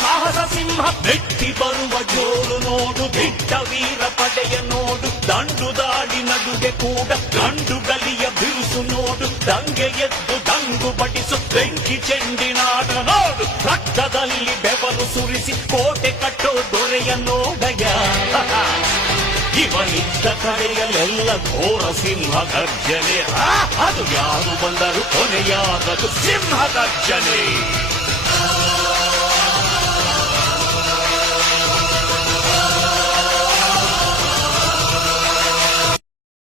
ಸಾಹಸ ಸಿಂಹ ಮೆಟ್ಟಿ ಬರುವ ಜೋರು ನೋಡು, ದಿಟ್ಟ ವೀರ ಪಡೆಯ ನೋಡು, ದಂಡು ದಾಡಿ ನಡುಗೆ ಕೂಡ ಗಂಡು ಗಲಿಯ ಬಿರುಸು ನೋಡು, ದಂಗೆ ಎದ್ದು ದಂಗು ಬಡಿಸು ಬೆಂಕಿ ಚೆಂಡಿನಾಡ ನೋಡು, ರಕ್ತದಲ್ಲಿ ಬೆವರು ಸುರಿಸಿ ಕೋಟೆ ಕಟ್ಟೋ ದೊರೆಯ ನೋಡಯ. ಇವನಿದ್ದ ಕಡೆಯಲ್ಲೆಲ್ಲ ಘೋರ ಸಿಂಹ ಗರ್ಜನೆ, ಅದು ಯಾರು ಬಂದರು ಕೊನೆಯಾಗದು ಸಿಂಹ ಗರ್ಜನೆ.